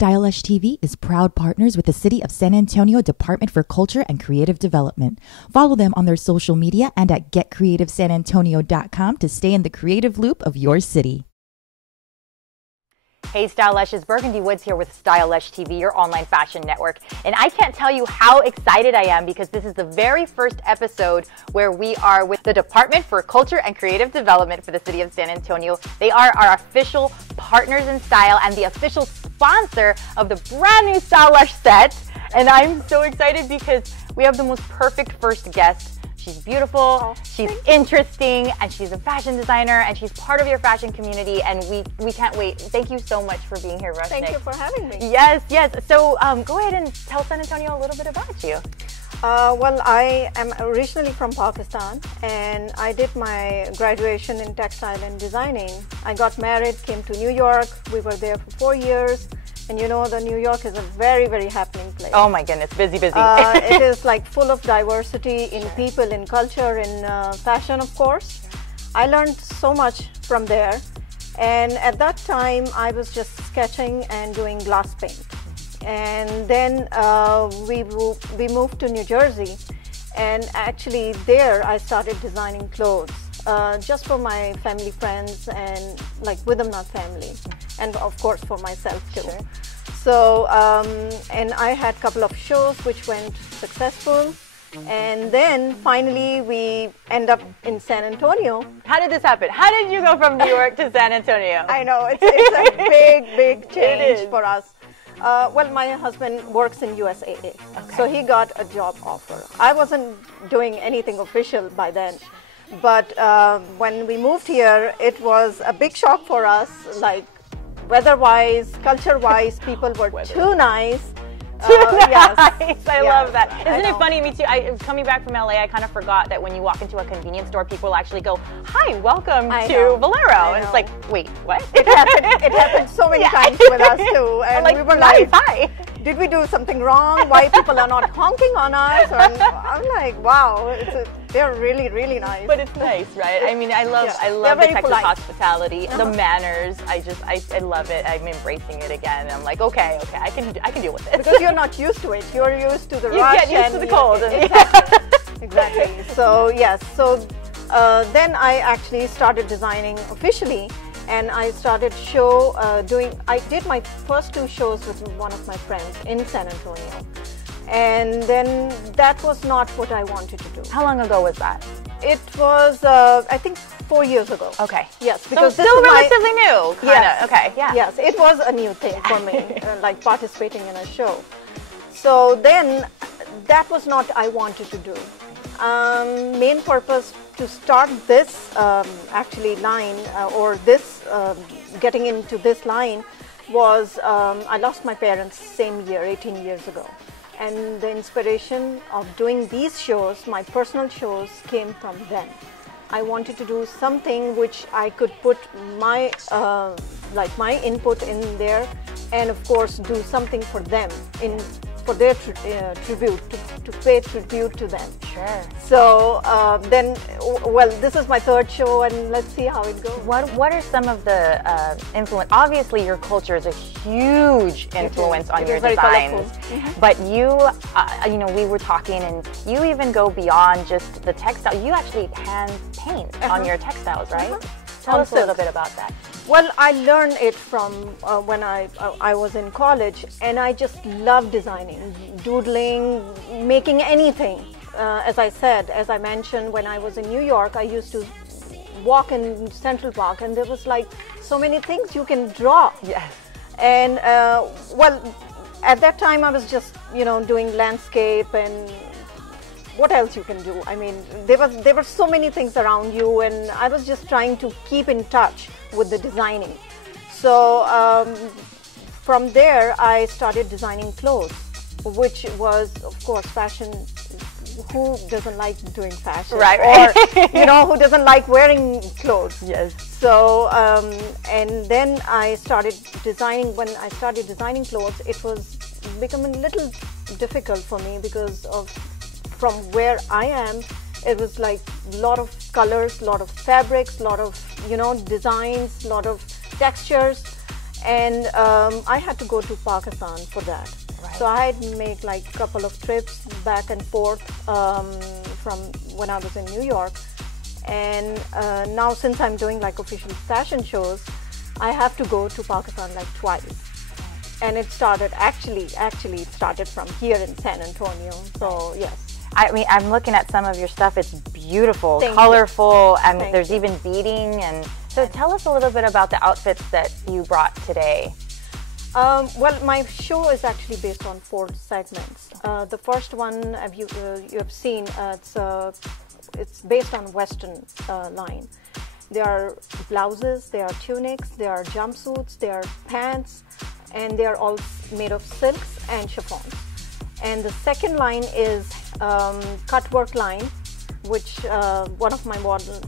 Lush TV is proud partners with the City of San Antonio Department for Culture and Creative Development. Follow them on their social media and at getcreativesanantonio.com to stay in the creative loop of your city. Hey Style Lush, it's Burgundy Woods here with Style Lush TV, your online fashion network. And I can't tell you how excited I am because this is the very first episode where we are with the Department for Culture and Creative Development for the City of San Antonio. They are our official partners in style and the official sponsor of the brand new Style Lush set. And I'm so excited because we have the most perfect first guest. She's beautiful, she's interesting, and she's a fashion designer, and she's part of your fashion community, and we can't wait. Thank you so much for being here, Roshnic. Thank you for having me. Yes, yes. So go ahead and tell San Antonio a little bit about you. Well, I am originally from Pakistan, and I did my graduation in textile and designing. I got married, came to New York. We were there for 4 years. And you know, the New York is a very, very happening place. Oh my goodness, busy, busy. It is like full of diversity in people, in culture, in fashion, of course. I learned so much from there. And at that time, I was just sketching and doing glass paint. And then we moved to New Jersey. And actually there, I started designing clothes. Just for my family, friends, and like with them, not family, and of course for myself too. Sure. So, and I had a couple of shows which went successful, and then finally we end up in San Antonio. How did this happen? How did you go from New York to San Antonio? I know, it's a big change for us. Well, my husband works in USAA, so he got a job offer. I wasn't doing anything official by then. But when we moved here, it was a big shock for us, like weather-wise, culture-wise, people were too nice. Yes. I love that. Isn't it funny? Me too. Coming back from LA, I kind of forgot that when you walk into a convenience store, people actually go, "Hi, welcome to Valero," and it's like, wait, what? It happened so many times with us too, and like, we were nice, like, "Hi." Did we do something wrong? Why people are not honking on us? Or, I'm like, wow, they're really, really nice. But it's nice, right? I mean, I love the Texas hospitality, the manners. I love it. I'm embracing it again. I'm like, okay, I can deal with this. Because you're not used to it. You're used to the rush. You get used to the cold. Exactly. So yes. So then I actually started designing officially. And I started I did my first 2 shows with one of my friends in San Antonio. And then that was not what I wanted to do. How long ago was that? It was, I think, 4 years ago. Okay. Yes, because so still relatively new. Yes. Okay. Yeah. Yes, it was a new thing for me, like participating in a show. So then, that was not I wanted to do. Main purpose to start this actually line or this getting into this line was I lost my parents same year, 18 years ago, and the inspiration of doing these shows, my personal shows, came from them. I wanted to do something which I could put my like my input in there, and of course do something for them for their tribute, to pay tribute to them. Sure. So then, well, this is my 3rd show, and let's see how it goes. What are some of the influence? Obviously, your culture is a huge influence on your designs. But you know, we were talking, and you even go beyond just the textile. You actually hand paint on your textiles, right? Tell us a little bit about that. Well, I learned it from when I was in college, and I just love designing, doodling, making anything. As I mentioned, when I was in New York, I used to walk in Central Park, and there was like so many things you can draw. Yes. And well, at that time I was just, you know, doing landscape, and what else you can do? I mean, there were so many things around you, and I was just trying to keep in touch with the designing. So from there I started designing clothes, which was, of course, fashion. Who doesn't like doing fashion? Right. Or, you know, who doesn't like wearing clothes? Yes. So, and then I started designing. When I started designing clothes, it was becoming a little difficult for me because of from where I am. It was like a lot of colors, a lot of fabrics, a lot of, you know, designs, a lot of textures. And I had to go to Pakistan for that. Right. So I had made like a couple of trips back and forth from when I was in New York. And now since I'm doing like official fashion shows, I have to go to Pakistan like twice. And it started, actually it started from here in San Antonio. So yes. I mean, I'm looking at some of your stuff. It's beautiful, Thank colorful, and Thank there's you. even beading. And so tell us a little bit about the outfits that you brought today. Well, my show is actually based on 4 segments. The first one you have seen, it's based on Western line. There are blouses, there are tunics, there are jumpsuits, there are pants, and they are all made of silks and chiffons. And the second line is cut work line, which one of my models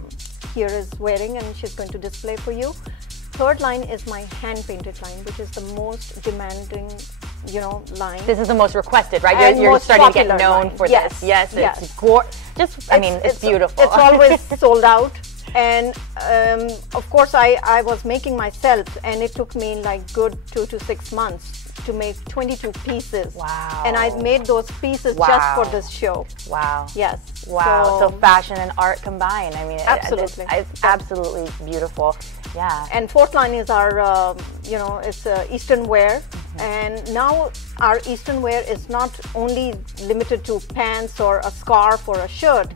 here is wearing, and she's going to display for you. Third line is my hand painted line, which is the most demanding, line. This is the most requested, right? And You're most starting to get popular known line. for Yes, this. Yes, yes. it's gorgeous. It's beautiful. It's always sold out. And of course, I was making myself, and it took me like good 2 to 6 months to make 22 pieces. Wow. And I made those pieces just for this show. Wow. Yes. Wow. So fashion and art combined. I mean, Absolutely. It's absolutely beautiful. Yeah. And fourth line is our, it's Eastern wear. And now our Eastern wear is not only limited to pants or a scarf or a shirt.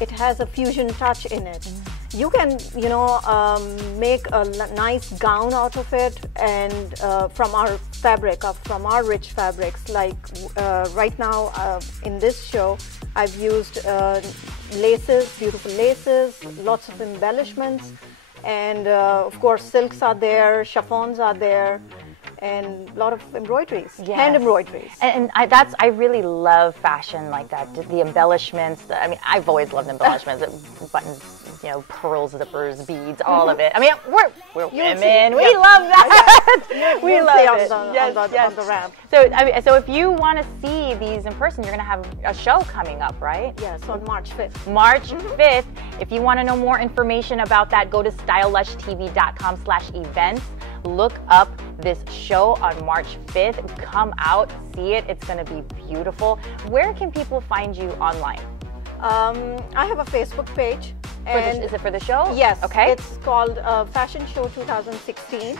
It has a fusion touch in it. You can, make a nice gown out of it, and from our fabric, from our rich fabrics. Like right now in this show, I've used laces, beautiful laces, lots of embellishments, and of course silks are there, chiffons are there, and a lot of embroideries, hand embroideries. And I really love fashion like that. The embellishments. I mean, I've always loved embellishments. Buttons, pearls, zippers, beads, all of it. I mean, we're women. We love that. We love it. On the ramp. So, so if you want to see these in person, you're going to have a show coming up, right? Yes, on March 5th. March 5th. If you want to know more information about that, go to StyleLushTV.com/events. Look up this show on March 5th. Come out, see it. It's going to be beautiful. Where can people find you online? I have a Facebook page. Is it for the show? Yes. Okay. It's called Fashion Show 2016.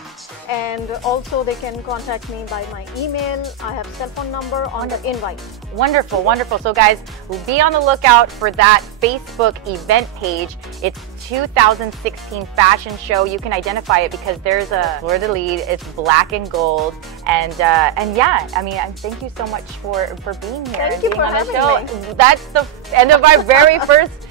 And also they can contact me by my email. I have cell phone number on the invite. Wonderful, wonderful. So guys, be on the lookout for that Facebook event page. It's 2016 fashion show. You can identify it because there's a fleur de lis. It's black and gold. And yeah, I mean, thank you so much for being here. Thank you for having me. That's the end of our very first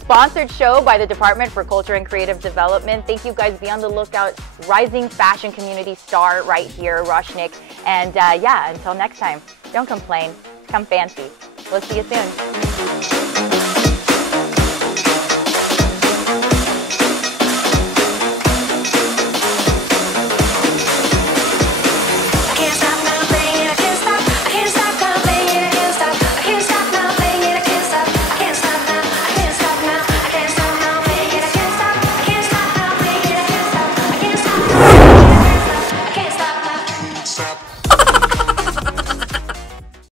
sponsored show by the Department for Culture and Creative Development. Thank you guys. Be on the lookout. Rising fashion community star right here, Roshnic. And yeah, until next time, don't complain. Come fancy. We'll see you soon.